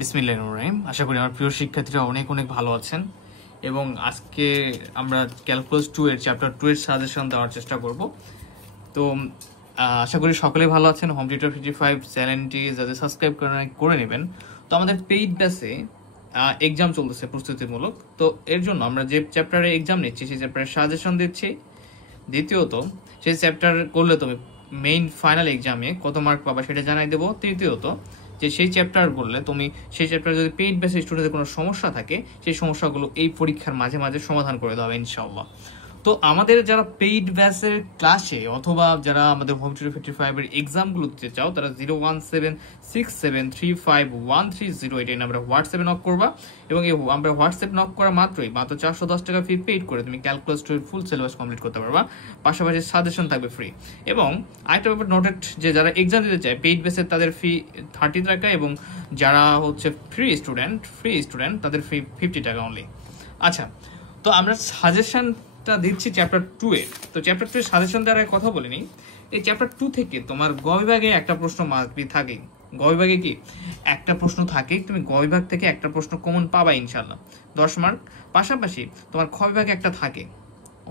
বিসমিল্লাহির রহমানির রহিম। আশা করি আমার প্রিয় শিক্ষার্থীরা অনেক অনেক ভালো আছেন এবং আজকে আমরা ক্যালকুলাস 2 এর চ্যাপ্টার 2 এর সাজেশন দেওয়ার চেষ্টা করব। তো আশা করি সকলেই ভালো আছেন। হোম টিউটর 55 চ্যানেলটি যাতে সাবস্ক্রাইব করে নেবেন। তো আমাদের পেইড ব্যাচে এক্সাম চলতেছে প্রস্তুতিমূলক। তো এর জন্য আমরা যে চ্যাপ্টারে এক্সাম নিচ্ছি সেই চ্যাপ্টারের সাজেশন দিচ্ছি। দ্বিতীয়ত সেই চ্যাপ্টার করলে তুমি মেইন ফাইনাল এক্সামে কত মার্ক পাবা সেটা জানাই দেবো। তৃতীয়ত যে সেই চ্যাপ্টার করলে তুমি সেই চ্যাপ্টার যদি পেইড বেসে স্টুডেন্টের কোনো সমস্যা থাকে সেই সমস্যাগুলো এই পরীক্ষার মাঝে মাঝে সমাধান করে দেওয়া হবে ইনশাআল্লাহ। তো আমাদের যারা পেইড ব্যাচের ক্লাসে অথবা যারা আমাদের হোম টিউটর 55 এর এক্সামগুলো দিতে চাও তারা 01767351308 এই নাম্বারে হোয়াটসঅ্যাপে নক করবা এবং এই আমরা হোয়াটসঅ্যাপ নক করা মাত্রই মাত্র 410 টাকা ফি পেইড করে তুমি ক্যালকুলাস 2 এর ফুল সিলেবাস কমপ্লিট করতে পারবা। পাশাপাশি সাজেশন থাকবে ফ্রি। এবং আরেকটা ব্যাপার নোটেড যে যারা এক্সাম দিতে চায় পেইড বেসের তাদের ফি 30 টাকা এবং যারা হচ্ছে ফ্রি স্টুডেন্ট তাদের ফি 50 টাকা অনলি। আচ্ছা, তো আমরা সাজেশন দিচ্ছি চ্যাপ্টার 2 এর। তো চ্যাপ্টার 2 এর সাজেশন দেওয়ার আগে কথা বলিনি। এই চ্যাপ্টার 2 থেকে তোমার গ বিভাগে একটা প্রশ্ন মাস্ট থাকে। গ বিভাগে কি একটা প্রশ্ন থাকে, তুমি গ বিভাগ থেকে একটা প্রশ্ন কমন পাবা ইনশাআল্লাহ 10 মার্ক। পাশাপাশি তোমার খ বিভাগে একটা থাকে,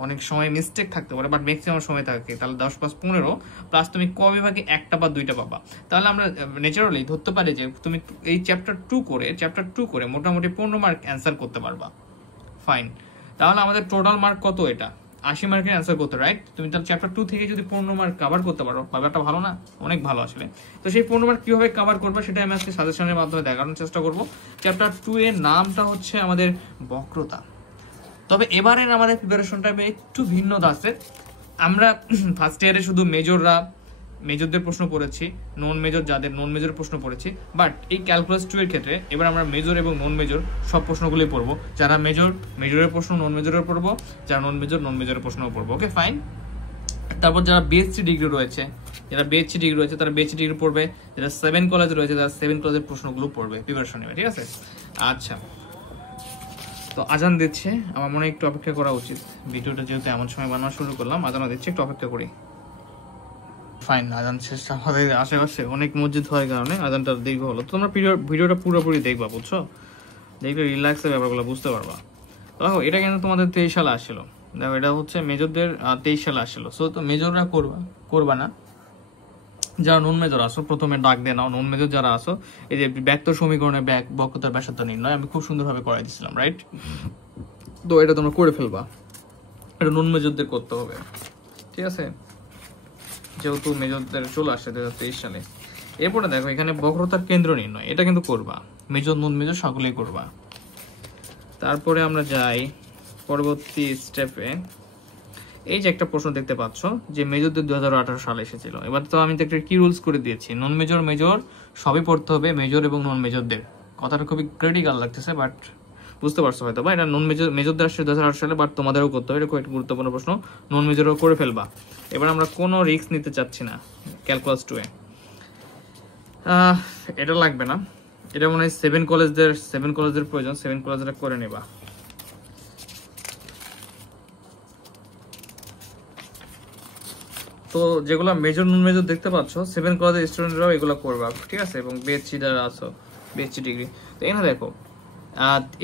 অনেক সময় মিস্টেক থাকতে পারে বাট ম্যাক্সিমাম সময় থাকে, তাহলে 10 + 15 প্লাস তুমি ক বিভাগে একটা বা দুইটা পাবা। তাহলে আমরা ন্যাচারালি ধরতে পারি যে তুমি এই চ্যাপ্টার 2 করে মোটামুটি 15 মার্ক অ্যান্সার করতে পারবা। ফাইন, তাহলে আমাদের টোটাল মার্ক কত? এটা 80 মার্কের অ্যান্সার করতে, রাইট? তুমি তাহলে চ্যাপ্টার 2 থেকে যদি 15 মার্ক কভার করতে পারো, ব্যাপারটা ভালো না? অনেক ভালো আসলে। তো সেই 15 মার্ক কিভাবে কভার করবে সেটা আমি আজকে সাজেশনের মাধ্যমে দেখানোর চেষ্টা করব। চ্যাপ্টার 2 এর নামটা হচ্ছে আমাদের বক্রতা। তবে এবারের আমাদের প্রিপারেশনটা একটু ভিন্ন আছে। আমরা ফার্স্ট ইয়ারে শুধু মেজরদের প্রশ্ন পড়েছি, নন মেজর প্রশ্ন পড়েছি, বাট এই ক্যালকুলাস 2 এর ক্ষেত্রে এবার আমরা মেজর এবং নন মেজর সব প্রশ্নগুলোই পড়বো। যারা মেজরের প্রশ্ন নন মেজরের পড়বো, যারা নন মেজরের প্রশ্নও পড়বো। ওকে, ফাইন। তারপর যারা বিএসসি ডিগ্রি রয়েছে তারা বিএসসি ডিগ্রি পড়বে। যারা 7 কলেজ রয়েছে তারা 7 কলেজের প্রশ্নগুলো পড়বে, প্রিপারেশন নেবে, ঠিক আছে? আচ্ছা, তো আজান দিচ্ছে, আমার মনে হয় একটু অপেক্ষা করা উচিত। ভিডিওটা যেহেতু এমন সময় বানানো শুরু করলাম, আজান দিচ্ছে, একটু অপেক্ষা করি। ফাইন, আজান শেষ। আমাদের আশেপাশে অনেক মসজিদ হওয়ার কারণে আজানটা দীর্ঘ হলো। তোমরা ভিডিওটা পুরোপুরি দেখবা, বুঝছো? দেখবে রিল্যাক্সের ব্যাপারগুলো বুঝতে পারবা। দেখো, এটা কিন্তু তোমাদের 23 সালে আসছিল। দেখো, এটা হচ্ছে মেজরদের 23 সালে আসছিল। সো তো মেজররা করবা না। যারা নন মেজর আসো প্রথমে ডাক দিয়ে নাও। নন মেজর যারা আসো, এই যে ব্যক্ত সমীকরণে বক্রতার ব্যাসার্ধ নির্ণয় আমি খুব সুন্দরভাবে করাই দিচ্ছিলাম, রাইট? তো এটা তোমরা করে ফেলবা। এটা নন মেজরদের করতে হবে, ঠিক আছে? যেহেতু মেজরদের চলে আসছে 2023 সালে। এরপরে দেখো, এখানে বক্রতার কেন্দ্র নির্ণয়, এটা কিন্তু করবা। মেজর নন মেজর সকলেই করবা। তারপরে আমরা যাই পরবর্তী স্টেপে। এই যে একটা প্রশ্ন দেখতে পাচ্ছ যে মেজরদের 2018 সালে এসেছিল। এবার তো আমি একটা কি রুলস করে দিয়েছি, নন মেজর সবই পড়তে হবে, মেজর এবং নন মেজরদের। কথাটা খুবই ক্রিটিক্যাল লাগতেছে, বাট বুঝতে পারছো হয়তো বা। এটা নন মেজরদের আসছে 2018 সালে, বাট তোমাদেরও করতে হবে। এটা খুব একটা গুরুত্বপূর্ণ প্রশ্ন, নন মেজরও করে ফেলবা। এবার আমরা কোনো রিস্ক নিতে চাচ্ছি না ক্যালকুলাস 2 এ। এটা লাগবে না, এটা মনে হয় 7 কলেজদের প্রয়োজন। 7 কলেজরা করে নেবা। তো যেগুলো মেজর নন মেজর দেখতে পাচ্ছ 7 কলেজের স্টুডেন্টরাও এগুলো করবা, ঠিক আছে? এবং বিএসসি যারা আছো, বিএসসি ডিগ্রি। তো এখানে দেখো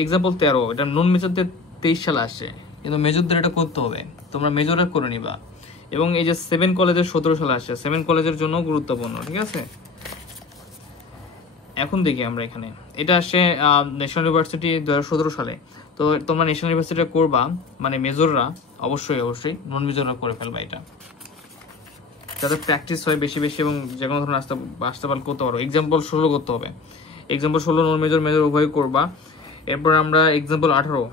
এক্সাম্পল 13, এটা নন মেজরদের 23 সালে আসছে, কিন্তু মেজরদের এটা করতে হবে, তোমরা মেজররা করে নিবা। এবং এই যে 7 কলেজের 17 সালে আসছে, 7 কলেজের জন্য গুরুত্বপূর্ণ, ঠিক আছে? এখন দেখি আমরা এখানে এটা আসে ন্যাশনাল ইউনিভার্সিটি 2017 সালে। তো তোমরা ন্যাশনাল ইউনিভার্সিটি করবা, মানে মেজররা অবশ্যই নন মেজররা করে ফেলবা। এটা যাতে প্র্যাকটিস হয় বেশি এবং যে কোনো ধরনের আসতে পারলে করতে পারো। এক্সাম্পল 16 করতে হবে। এক্সাম্পল 16 নন মেজর উভয় করবা। এরপর আমরা এক্সাম্পল 18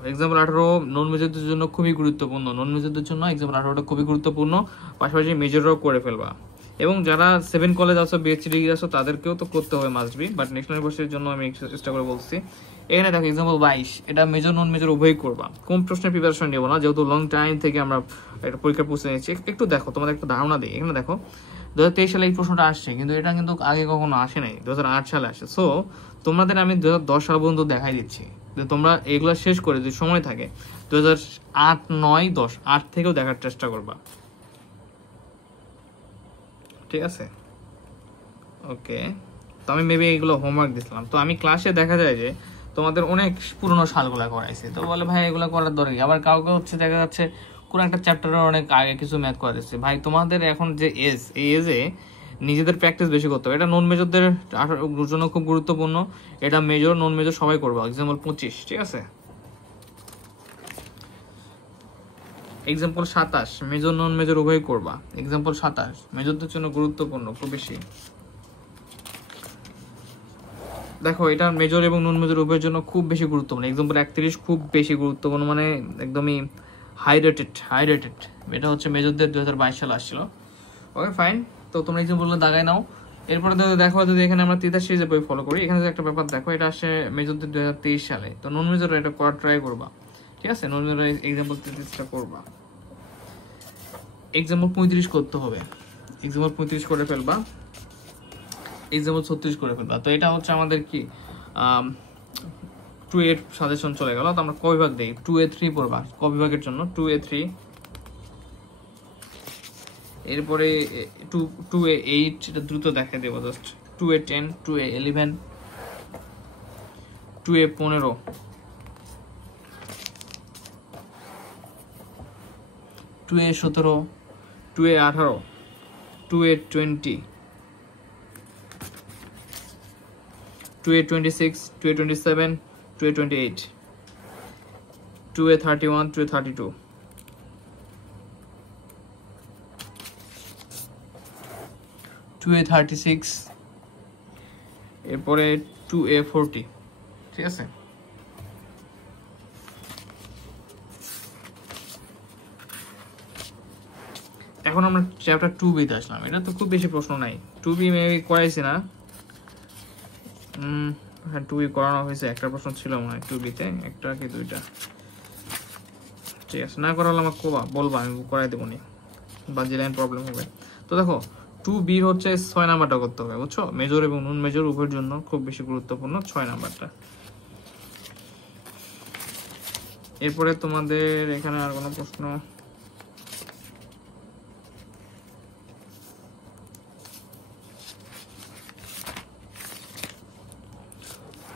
নন মেজরদের জন্য খুবই গুরুত্বপূর্ণ। নন মেজরদের জন্য এক্সাম্পল 18টা খুবই গুরুত্বপূর্ণ। পাশাপাশি মেজররাও করে ফেলবা। এবং যারা 7 কলেজ আছো, বিএসসি ডিগ্রি আছো, তাদেরকেও তো করতে হবে মাস্ট বি, বাট ন্যাশনাল ইউনিভার্সিটির জন্য আমি চেষ্টা করে বলছি। এখানে দেখো এক্সাম্পল 22, এটা মেজর নন মেজর উভয়ই করবা। কোন প্রশ্নের প্রিপারেশন নেবো না, যেহেতু লং টাইম থেকে আমরা একটা পরীক্ষা প্রস্তুতি নিচ্ছি। একটু দেখো, তোমাদের একটা ধারণা দিই। এখানে দেখো 2023 সালে এই প্রশ্নটা আসছে, কিন্তু এটা কিন্তু আগে কখনো আসে নাই, 2008 সালে আসে। সো তোমাদের আমি 2010 সাল পর্যন্ত দেখাই দিচ্ছি যে তোমরা এগুলো শেষ করে যদি সময় থাকে 2008, 9, 10, 8 থেকেও দেখার চেষ্টা করবা, ঠিক আছে? ওকে, তো আমি মেবি এগুলো হোমওয়ার্ক দিছিলাম। তো আমি ক্লাসে দেখা যায় যে তোমাদের অনেক পুরোনো সালগুলা করাইছে, তো বলে ভাই এগুলো করার দরকার কি? আবার কাউকে হচ্ছে দেখা যাচ্ছে কোন একটা চ্যাপ্টারের অনেক আগে কিছু ম্যাথ করাইছে। ভাই তোমাদের এখন যে এজ, এই এজে নিজেদের প্র্যাকটিস বেশি করতে হবে। এটা নন মেজরদের জন্য খুব গুরুত্বপূর্ণ। এটা মেজর নন মেজর সবাই করবো। এক্সাম্পল 25, ঠিক আছে? এক্সাম্পল 27 মেজর নন মেজর উভয় করবা। এক্সাম্পল 27 মেজরদের জন্য গুরুত্বপূর্ণ খুব বেশি। দেখো এটা মেজর এবং নন মেজর উভয়ের জন্য খুব বেশি গুরুত্বপূর্ণ। এক্সাম্পল 31 খুব বেশি গুরুত্বপূর্ণ, মানে একদমই হাই রেটেড। এটা হচ্ছে মেজরদের 2022 সালে আসছিল। ওকে ফাইন, তো তোমরা এক্সাম্পলগুলো দাগাই নাও। এরপরে দেখো যদি এখানে আমরা 33 সিরিজের বই ফলো করি, এখানে যে একটা ব্যাপার দেখো, এটা আসে মেজরদের 2023 সালে। তো নন মেজর এটা করা ট্রাই করবা, ঠিক আছে? নন মেজর এক্সাম্পল 33টা করবা। এক্সাম্পল 35 করতে হবে। এক্সাম্পল 35 করে ফেলবা। এক্সাম্পল 36 করে ফেলবা। তো এটা হচ্ছে আমাদের কি 2A সাজেশন চলে গেল। তো আমরা ক বিভাগ দেই, 2A3 পড়বা ক বিভাগের জন্য, 2A3। এরপরে 2A8, এটা দ্রুত দেখা দেবো just. 2A10, 2A11, 2A15, 2A17, 2A18, 2A20, 2A26, 2A27, 2A28, 2A31, 2A32, 2A36, এরপরে 2A40, ঠিক আছে? এখন আমরা চ্যাপ্টার 2B তে আসলাম। এটা তো খুব বেশি প্রশ্ন নাই। 2B মেবি করাইছি না? হ্যাঁ 2B করানো হয়েছে। একটা প্রশ্ন ছিল মনে হয় 2B তে, একটা কি দুইটা, ঠিক আছে? না করালে আমাকে বলবা, আমি করাই দেবো নি, বাজি লাইন প্রবলেম হবে। তো দেখো 2B হচ্ছে 6 নাম্বারটা করতে হবে, বুঝছো? মেজর এবং নন মেজর উভয়ের জন্য খুব বেশি গুরুত্বপূর্ণ 6 নাম্বারটা। এরপরে তোমাদের এখানে আর কোনো প্রশ্ন?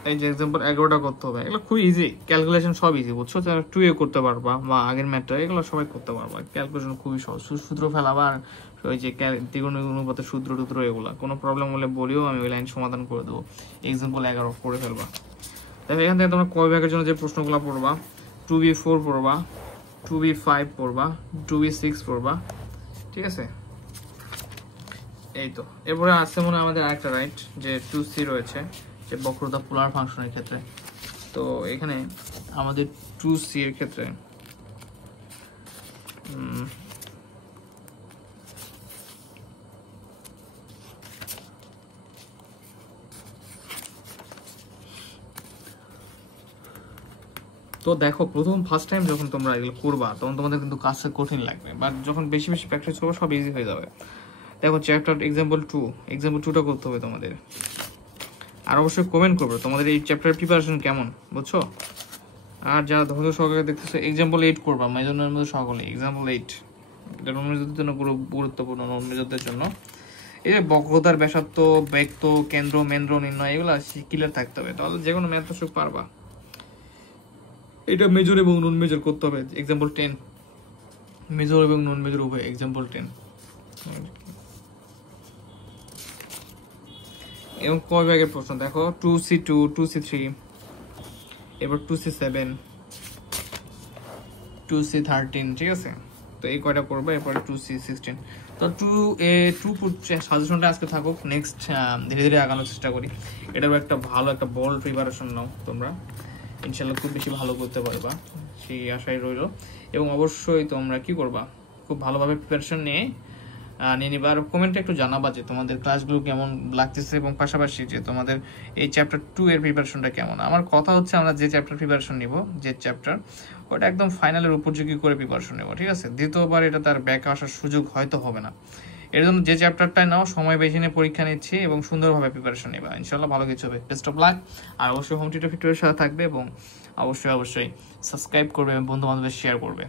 এই যে এক্সাম্পল 11টা করতে হবে। এগুলো খুব ইজি, ক্যালকুলেশন সব ইজি, বুঝছো? 2A করতে পারবা বা আগের ম্যাথটা এগুলো সবাই করতে পারবা। ক্যালকুলেশন খুবই সহজ, সূত্র ফেলাবা, আর ওই যে দ্বিগুণ অনুপাতের সূত্র এগুলো কোনো প্রবলেম হলে বলিও, আমি ওই লাইন সমাধান করে দেবো। এক্সাম্পল 11 করে ফেলবা। দেখো এখান থেকে তোমরা ক বিভাগের জন্য যে প্রশ্নগুলো পড়বা, 2B4 পড়বা, 2B5 পড়বা, 2B6 পড়বা, ঠিক আছে? এই তো। এরপরে আছে মনে হয় আমাদের আরেকটা রাইট, যে 2C রয়েছে, যে বক্রতা পোলার ফাংশনের ক্ষেত্রে। তো এখানে আমাদের 2C এর ক্ষেত্রে তো দেখো ফার্স্ট টাইম যখন তোমরা এগুলো করবা তখন তোমাদের কিন্তু কাজটা কঠিন লাগবে, বাট যখন বেশি বেশি প্র্যাকটিস করবে সব ইজি হয়ে যাবে। দেখো চ্যাপ্টার এক্সাম্পল 2টা করতে হবে তোমাদের। আর অবশ্যই কমেন্ট করবে তোমাদের এই চ্যাপ্টারের প্রিপারেশন কেমন, বুঝছো? আর যারা ধৈর্য সহকারে দেখতেছে, এক্সাম্পল 8 করবা মেজরের মধ্যে সকলে। এক্সাম্পল 8 এটা নন মেজরদের জন্য গুরুত্বপূর্ণ, নন মেজরদের জন্য। এই যে বক্রতার ব্যাসার্ধ, বেগত, কেন্দ্র, মেন্দ্র নির্ণয়, এগুলো ক্লিয়ার থাকতে হবে, তাহলে যে কোনো ম্যাথ সুখ পারবা। এটা মেজর এবং নন মেজর করতে হবে। এক্সাম্পল 10 মেজর এবং নন মেজর উভয়। এক্সাম্পল 10 এবং কয় ভাগের প্রশ্ন দেখো, 2C2, 2C3, এবার 2C7, 2C13, ঠিক আছে? তো এই কয়টা করবো। এরপরে 2C16। তো 2A2 সাজেশনটা আজকে থাকুক, নেক্সট ধীরে ধীরে আগানোর চেষ্টা করি। এটারও একটা ভালো একটা বল প্রিপারেশন নাও তোমরা, ইনশাল্লাহ খুব বেশি ভালো করতে পারবা, সেই আশাই রইল। এবং অবশ্যই তোমরা কি করবা, খুব ভালোভাবে প্রিপারেশন নিয়ে নিবা। আর কমেন্টে একটু জানাবা যে তোমাদের ক্লাসগুলো কেমন লাগতেছে, এবং পাশাপাশি যে তোমাদের এই চ্যাপ্টার 2 এর প্রিপারেশনটা কেমন। আমার কথা হচ্ছে আমরা যে চ্যাপ্টার প্রিপারেশন নিব, যে চ্যাপ্টার, ওটা একদম ফাইনালের উপযোগী করে প্রিপারেশন নেব, ঠিক আছে? দ্বিতীয়বার এটা তার ব্যাক আসার সুযোগ হয়তো হবে না। এর জন্য যে চ্যাপ্টারটাই নাও, সময় বেশি নিয়ে পরীক্ষা নিচ্ছি এবং সুন্দরভাবে প্রিপারেশন নেবা, ইনশাল্লাহ ভালো কিছু হবে। Best of luck. আর অবশ্যই হোম টিউটর ফিটুরের সাথে থাকবে, এবং অবশ্যই সাবস্ক্রাইব করবে এবং বন্ধু বান্ধবদের শেয়ার করবে।